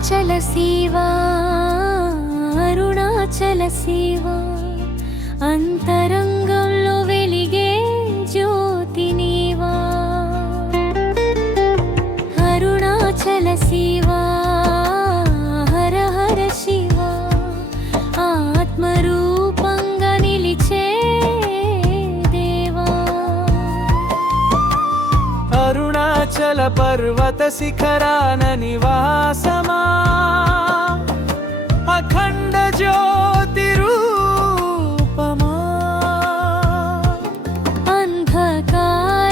అరుణాచల శివా అరుణాచల శివా అంతరంగంలో వెలిగే జ్యోతి నీవా అరుణాచల శివా హర హర శివా ఆత్మరూపంగా నిలిచే దేవా అరుణాచల పర్వత శిఖరాన నివాసమా అఖండ జ్యోతి రూపమా అంధకారాన్ని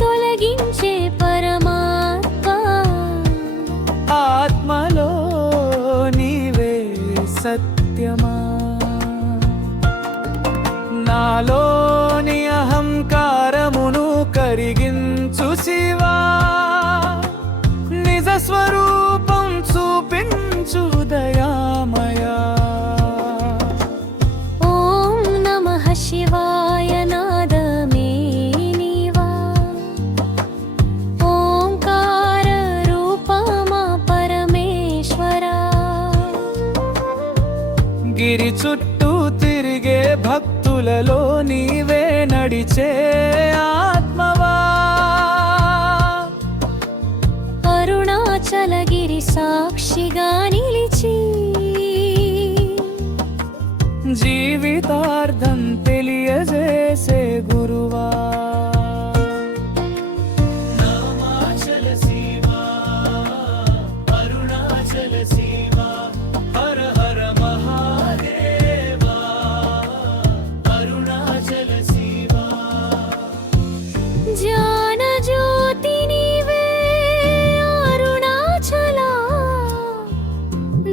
తొలగించే పరమాత్మ ఆత్మలో నీవే సత్యమా నాలోని అహంకారమును కరిగించు శివా నిజ స్వరూపం చూపించు దయామయా ఓం నమః శివాయ నాదమే నీవా ఓంకార రూపమా పరమేశ్వరా గిరి చుట్టూ తిరిగే భక్తులలో నీవే నడిచే ఆత్మవా అరుణాచలగిరి సాక్షిగా నిలిచి జీవితార్థం తెలియజేసే గురువా నామాచల శివా అరుణాచల శివా హర హర మహాదేవా అరుణాచల శివా జ్ఞాన జ్యోతి నీవే అరుణాచల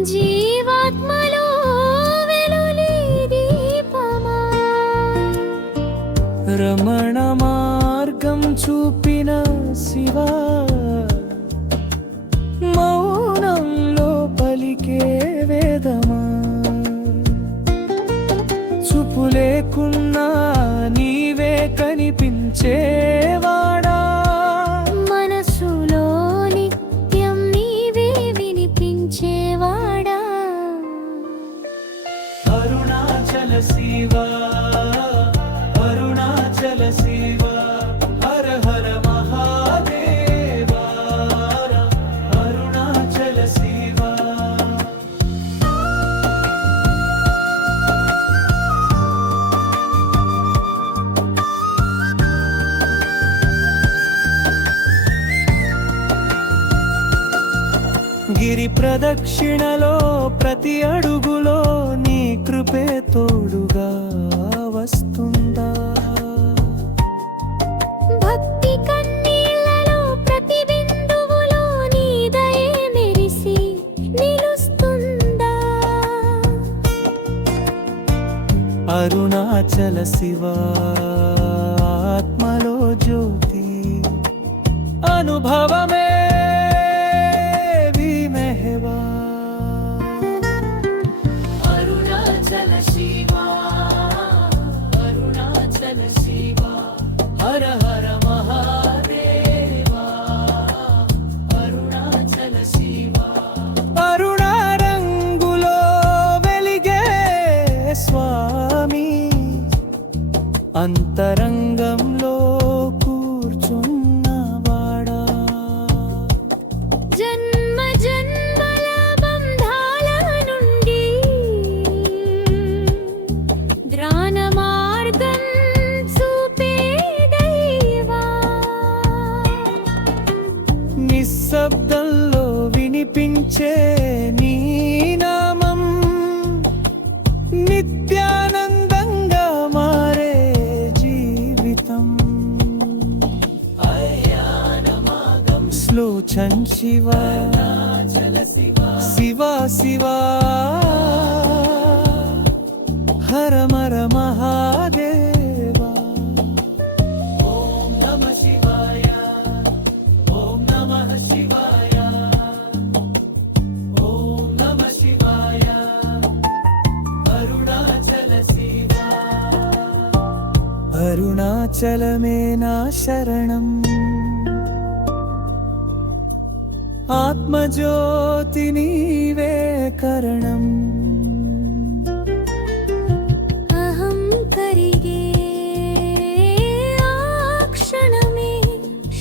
జీవాత్మలో వెలులి దీపమా రమణ మార్గం చూపిన శివా మౌనంలో పలికే వేదమా చూపు లేకున్నా నీవే కనిపించేవాడా మనసులో నిత్యం నీవే వినిపించేవాడా అరుణాచల శివా అరుణాచల శివా హర హర మహాదేవా అరుణాచల శివా గిరి ప్రదక్షిణలో ప్రతి అడుగులో నీ కృపే తోడుగా వస్తుందా భక్తి కన్నీళ్లలో ప్రతి బిందువులో నీ దయే మెరిసి నిలుస్తుందా అరుణాచల శివా ఆత్మలో జ్యోతి అనుభవమే విమెహవా అరుణాచల శివా అరుణాచల శివా హర హర మహాదేవా అరుణాచల శివా అరుణ రంగులో వెలిగే స్వామి అంతరంగంలో కూర్చున్నవాడా జన్మ జన్మల బంధాల నుండి ధ్రాన మార్గం చూపే దైవా నిశ్శబ్దంలో వినిపించే నీ నామం నిత్యానందంగా మారే జీవితం స్లోచన్ శివా శివా శివా హర మర మహాదేవా ఓం నమః శివాయ ఓం నమః శివాయ ఓం నమః శివాయ అరుణాచల శివా అరుణాచలమే నా శరణం ఆత్మజ్యోతి నీవే కరణం అహం కరిగే ఆ క్షణమే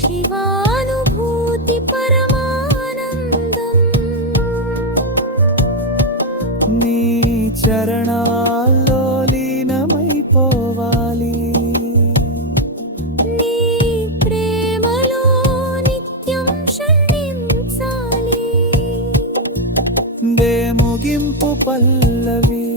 శివానుభూతి పరమానందం నీ చరణాల్లో లీనమైపోవాలి నీ ప్రేమలో నిత్యం షణ్ణించాలి దే ముగింపు పల్లవి